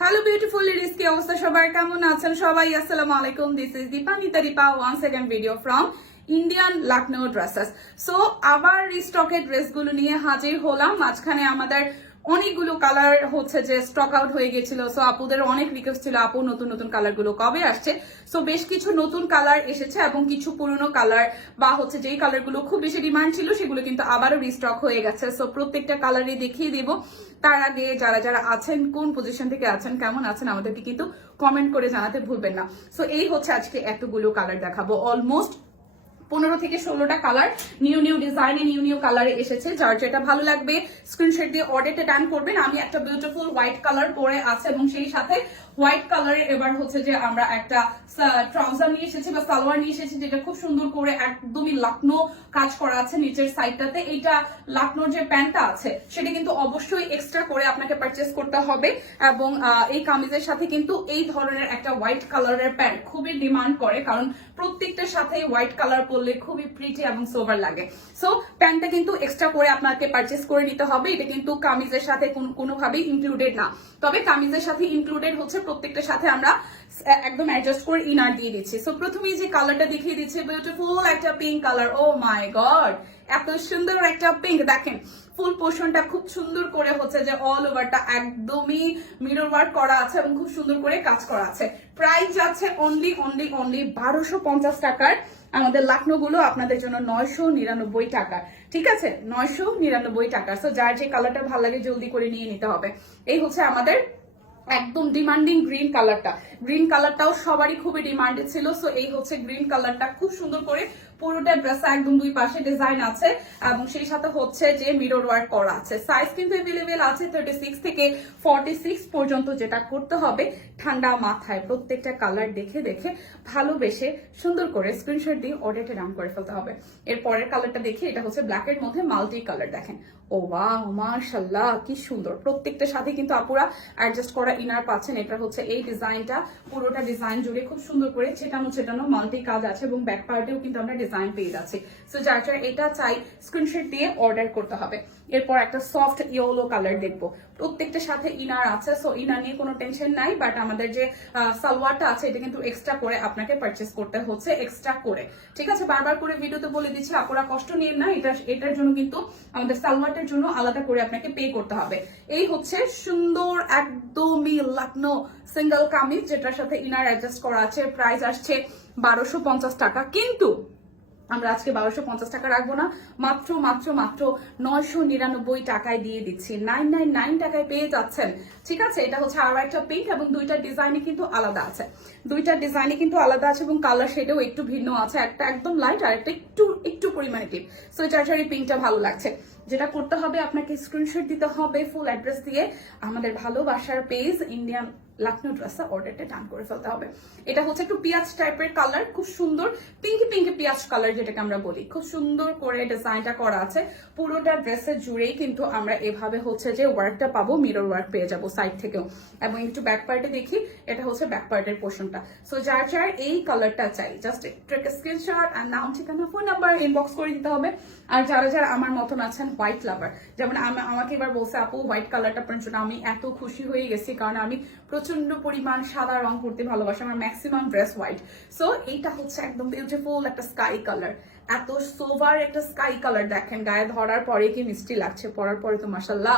Hello beautiful ladies কি অবস্থা সবাই কেমন আছেন সবাই? আসসালামু আলাইকুম this is Dipanita Dipa one second video from Indian Lucknow dresses so আবার রিস্টকের ড্রেসগুলো নিয়ে হাজির হলাম। মাঝখানে আমাদের অনেকগুলো কালার হচ্ছে যে স্টক আউট হয়ে গেছিল। সো আপুদের অনেক রিকোয়েস্ট ছিল, আপু, নতুন নতুন কালারগুলো কবে আসছে? সো বেশ কিছু নতুন কালার এসেছে এবং কিছু পুরনো কালার বা হচ্ছে যেই কালারগুলো খুব বেশি ডিমান্ড ছিল, সেগুলো কিন্তু আবারও রিস্টক হয়ে গেছে। সো প্রত্যেকটা কালারই দেখিয়ে দিব। তার আগে যারা যারা আছেন, কোন পজিশন থেকে আছেন, কেমন আছেন, আমাদেরকে কিন্তু কমেন্ট করে জানাতে ভুলবেন না। সো এই হচ্ছে আজকে এতগুলো কালার দেখাবো। অলমোস্ট পনেরো থেকে ষোলোটা কালার নিউ নিউ ডিজাইনে নিউ নিউ কালারে এসেছে, যার যেটা ভালো লাগবে স্ক্রিনশট দিয়ে অর্ডারটা টান করবেন। আমি একটা বিউটিফুল হোয়াইট কালার পরে আছে এবং সেই সাথে হোয়াইট কালারে এবার হচ্ছে যে আমরা একটা ট্রাউজার নিয়ে এসেছি বা সালোয়ার নিয়ে এসেছি যেটা খুব সুন্দর করে একদমই লাকনো কাজ করা আছে নিচের সাইডটাতে এইটা লাকনোর যে প্যান্টটা আছে, সেটা কিন্তু অবশ্যই এক্সট্রা করে আপনাকে পারচেস করতে হবে এবং এই কামিজের সাথে কিন্তু এই ধরনের একটা হোয়াইট কালারের প্যান্ট খুবই ডিমান্ড করে কারণ প্রত্যেকটার সাথে হোয়াইট কালার পরলে খুবই প্রিটি এবং সোভার লাগে। সো প্যান্টটা কিন্তু এক্সট্রা করে আপনাকে পারচেস করে নিতে হবে। এটা কিন্তু কামিজের সাথে কোন- কোনোভাবেই ইনক্লুডেড না। তবে কামিজের সাথে ইনক্লুডেড হচ্ছে প্রত্যেকটার সাথে আমরা একদম অ্যাডজাস্ট করে ইনার দিয়ে দিচ্ছি। সো প্রথমেই যে কালারটা দেখিয়ে দিচ্ছি বিউটিফুল একটা pink colour oh my god এত সুন্দর একটা পিঙ্ক দেখেন ফুল পোর্শনটা খুব সুন্দর করে হচ্ছে যে অল ওভারটা একদমই মিরর ওয়ার্ক করা আছে এবং খুব সুন্দর করে কাজ করা আছে। প্রাইস যাচ্ছে অনলি অনলি অনলি বারোশো পঞ্চাশ টাকার। আমাদের লাকনো গুলো আপনাদের জন্য নয়শো নিরানব্বই টাকা ঠিক আছে? নয়শো নিরানব্বই টাকা সো যার যে কালারটা ভালো লাগে জলদি করে নিয়ে নিতে হবে। এই হচ্ছে আমাদের একদম ডিমান্ডিং গ্রিন কালারটা গ্রিন কালারটাও সবারই খুবই ডিমান্ডেড ছিল সো এই হচ্ছে গ্রিন কালারটা খুব সুন্দর করে পুরোটা ড্রেস একদম দুই পাশে ডিজাইন আছে এবং সেই সাথে হচ্ছে যে মিরর ওয়ার্ক করা আছে। সাইজ কিন্তু অ্যাভেলেবেল আছে থার্টি সিক্স থেকে ফর্টি সিক্স পর্যন্ত যেটা করতে হবে। ঠান্ডা মাথায় প্রত্যেকটা কালার দেখে দেখে ভালোবেসে সুন্দর করে স্ক্রিনশট দিয়ে অর্ডারটা ডান করে ফেলতে হবে। এর পরের কালারটা দেখি, এটা হচ্ছে ব্ল্যাকের মধ্যে মাল্টি কালার দেখেন। ও ওয়াও মাশাল্লাহ কি সুন্দর। প্রত্যেকটা সাথে কিন্তু আপুরা অ্যাডজাস্ট করা ইনার পাচ্ছেন। এটা হচ্ছে এই ডিজাইনটা পুরোটা ডিজাইন জুড়ে খুব সুন্দর করে ছেটানো ছেটানো মাল্টি কাজ আছে এবং ব্যাক পার্টেও কিন্তু আমরা ডিজাইন পেয়ে যাচ্ছি। সো যার যার এটা চাই স্ক্রিনশট দিয়ে অর্ডার করতে হবে। এরপর একটা সফট ইয়েলো কালার দেখব। প্রত্যেকটার সাথে ইনার আছে সো ইনার নিয়ে কোনো টেনশন নাই বাট আমাদের যে সালোয়ারটা আছে, এটা কিন্তু এক্সট্রা করে আপনাকে পারচেস করতে হচ্ছে এক্সট্রা করে। ঠিক আছে? বারবার করে ভিডিওতে বলে দিচ্ছি আপনারা কষ্ট নিন না, এটা, এটার জন্য কিন্তু আমাদের সালোয়ারটার জন্য আলাদা করে আপনাকে পে করতে হবে। এই হচ্ছে সুন্দর, একদমই লাকনো সিঙ্গেল কামিজ, যেটার সাথে ইনার অ্যাডজাস্ট করা আছে প্রাইস আসছে বারোশো টাকা। কিন্তু আমরা আজকে বারোশো পঞ্চাশ টাকা রাখব না। মাত্র মাত্র মাত্র নয়শো নিরানব্বই টাকায় দিয়ে দিচ্ছি। নাইন নাইন নাইন টাকায় পেয়ে যাচ্ছেন। ঠিক আছে? এটা হচ্ছে আরও একটা পিঙ্ক এবং দুইটা ডিজাইনে কিন্তু আলাদা আছে। দুইটা ডিজাইনে কিন্তু আলাদা আছে এবং কালার শেডেও একটু ভিন্ন আছে। একটা একদম লাইট আর একটা একটু একটু পরিমাণে টিপ সো চারচারি পিঙ্কটা ভালো লাগছে। যেটা করতে হবে, আপনাকে স্ক্রিনশট দিতে হবে ফুল অ্যাড্রেস দিয়ে। আমাদের ভালোবাসার পেজ ইন্ডিয়ান লাকনো ড্রেসটা অর্ডারটা ডান করে ফেলতে হবে। এটা হচ্ছে একটু পিঁয়াজ টাইপের কালার খুব সুন্দর পিঙ্কি পিঙ্কি পিঁয়াজ কালার যেটাকে আমরা বলি। খুব সুন্দর করে ডিজাইনটা করা আছে। পুরোটা ড্রেসের জুড়েই কিন্তু আমরা এভাবে হচ্ছে যে ওয়ার্কটা পাবো মিরর ওয়ার্ক পেয়ে যাব সাইড থেকেও। এবং একটু ব্যাক পার্টে দেখি, এটা হচ্ছে ব্যাক পার্টের পোর্শনটা সো যার যার এই কালারটা চাই জাস্ট একটু স্ক্রিনশট আর নাম, ঠিকানা ফোন নাম্বার ইনবক্স করে দিতে হবে। আর যারা যারা আমার মতন আছেন হোয়াইট লাভার যেমন আম- আমাকে এবার বলছে, আপু হোয়াইট কালারটা জন্য আমি এত খুশি হয়ে গেছি, কারণ আমি প্রচণ্ড পরিমাণ সাদা রং করতে ভালোবাসি, আমার ম্যাক্সিমাম ড্রেস হোয়াইট সো এইটা হচ্ছে একদম বিউটিফুল একটা স্কাই কালার এত সোভার একটা স্কাই কালার দেখেন, গায়ে ধরার পরে কি মিষ্টি লাগছে, পরার পরে তো মাসাল্লাহ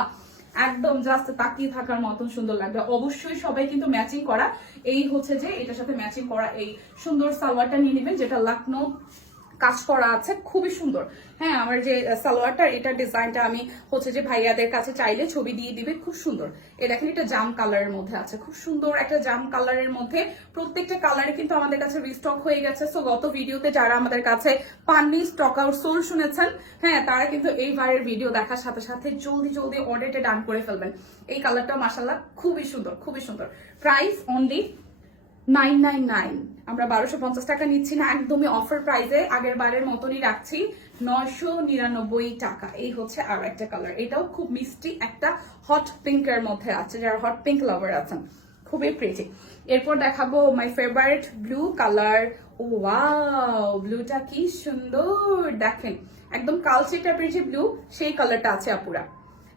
একদম জাস্ট তাকিয়ে থাকার মতন সুন্দর লাগবে। অবশ্যই সবাই কিন্তু ম্যাচিং করা, এই হচ্ছে যে এটার সাথে ম্যাচিং করা এই সুন্দর সালোয়ারটা নিয়ে নেবেন, যেটা লাকনো কাজ করা আছে, খুবই সুন্দর। হ্যাঁ আমার যে সালোয়ারটা, এটা ডিজাইনটা আমি হচ্ছে যে ভাইয়াদের কাছে চাইলে ছবি দিয়ে দিবে, খুব সুন্দর। এ দেখেন, এটা জাম কালারের মধ্যে আছে, খুব সুন্দর একটা জাম কালারের মধ্যে। প্রত্যেকটা কালারে কিন্তু আমাদের কাছে রিস্টক হয়ে গেছে। সো গত ভিডিওতে যারা আমাদের কাছে পাননি স্টক আউট সোল শুনেছেন হ্যাঁ তারা কিন্তু এই বারের ভিডিও দেখার সাথে সাথে জলদি জলদি অর্ডারটা ডান করে ফেলবেন। এই কালারটা মাসাল্লাহ খুবই সুন্দর খুবই সুন্দর। Price only nine nine nine. আমরা বারোশো পঞ্চাশ টাকা নিচ্ছি না, একদমই অফার প্রাইসে আগের বারের মতনই রাখছি। নয়শো নিরানব্বই টাকা। এই হচ্ছে আরও একটা কালার এটাও খুব মিষ্টি একটা হট পিঙ্কের মধ্যে আছে, যারা হট পিঙ্ক লাভার আছেন। খুবই প্রিটি এরপর দেখাবো my favourite blue colour oh wow ব্লুটা কি সুন্দর। দেখেন, একদম কালচে টাইপের যে ব্লু সেই কালারটা আছে আপুরা।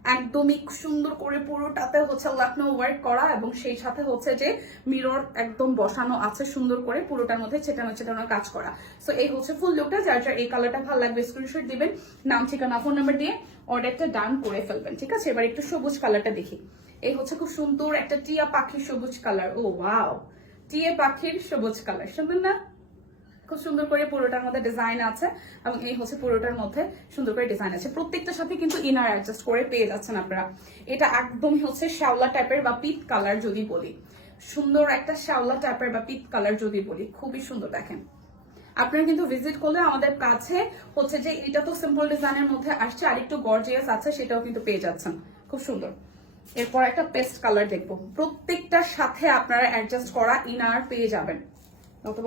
একদমই সুন্দর করে পুরোটাতে হচ্ছে লখনৌ ওয়ার্ক করা এবং সেই সাথে হচ্ছে যে মিরর একদম বসানো আছে সুন্দর করে পুরোটার মধ্যে ছেটানো ছেটানো কাজ করা। সো এই হচ্ছে ফুল লুকটা যার যার এই কালারটা ভালো লাগবে স্ক্রিনশট দিবেন, নাম, ঠিকানা ফোন নাম্বার দিয়ে অর্ডারটা ডান করে ফেলবেন, ঠিক আছে? এবার একটু সবুজ কালারটা দেখি। এই হচ্ছে খুব সুন্দর একটা টিয়া পাখির সবুজ কালার ও ওয়াও টিয়া পাখির সবুজ কালার সুন্দর না? খুব সুন্দর করে পুরোটার মধ্যে ডিজাইন আছে এবং এই হচ্ছে পুরোটার মধ্যে সুন্দর করে ডিজাইন আছে। প্রত্যেকটার সাথে কিন্তু ইনার অ্যাডজাস্ট করে পেয়ে যাচ্ছেন আপনারা। এটা একদমই হচ্ছে শ্যাওলা টাইপের বা পিট কালার যদি বলি। সুন্দর একটা শ্যাওলা টাইপের বা পিট কালার যদি বলি, খুবই সুন্দর দেখেন। আপনারা কিন্তু ভিজিট করলে আমাদের কাছে হচ্ছে যে এটা তো সিম্পল ডিজাইনের মধ্যে আসছে আর একটু গর্জিয়াস আছে, সেটাও কিন্তু পেয়ে যাচ্ছেন। খুব সুন্দর। এরপর একটা পেস্ট কালার দেখব। প্রত্যেকটার সাথে আপনারা অ্যাডজাস্ট করা ইনার পেয়ে যাবেন।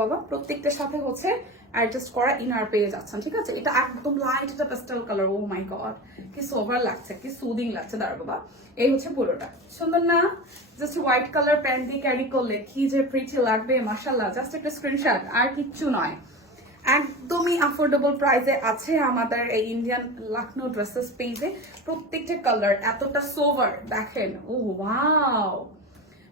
বাবা প্রত্যেকটার সাথে হচ্ছে অ্যাডজাস্ট করা ইনার পেয়ে যাচ্ছেন ঠিক আছে? এটা একদম লাইট একটা pastel colour oh my god কি সোভার লাগছে, কি সুদিং লাগছে দাঁড়া বাবা এই হচ্ছে পুরোটা। সুন্দর না? জাস্ট হোয়াইট কালার প্যান্ট দিয়ে ক্যারি করলে কি যে প্রিটি লাগবে মাসাল্লাহ জাস্ট একটা স্ক্রিনশট আর কিচ্ছু নয়। একদমই অ্যাফোর্ডেবল প্রাইসে আছে আমাদের এই ইন্ডিয়ান লখনৌ ড্রেসেস পেজে প্রত্যেকটা কালার এতটা সোভার দেখেন। ও ওয়াও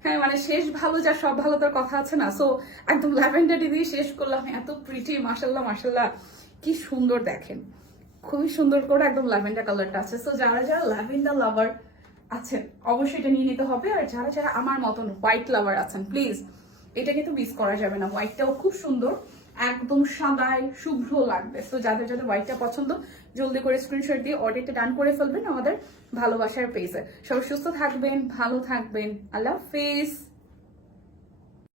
হ্যাঁ মানে শেষ ভালো যা, সব ভালো তার কথা আছে না? সো একদম ল্যাভেন্ডারটি দিয়ে শেষ করলাম। এত প্রিটি মাসাল্লাহ মাসাল্লাহ কি সুন্দর দেখেন। খুবই সুন্দর করে একদম ল্যাভেন্ডার কালারটা আছে। সো যারা যারা ল্যাভেন্ডার লাভার আছেন, অবশ্যই এটা নিয়ে নিতে হবে। আর যারা যারা আমার মতন হোয়াইট লাভার আছেন প্লিজ এটা কিন্তু মিস করা যাবে না। হোয়াইটটাও খুব সুন্দর। একদম সাদায়, শুভ্র লাগবে। তো যাদের যাদের হোয়াইটটা পছন্দ, জলদি করে স্ক্রিনশট দিয়ে অর্ডারটা ডান করে ফেলবেন আমাদের ভালোবাসার পেজে সবাই সুস্থ থাকবেন, ভালো থাকবেন। আল্লাহ হাফেজ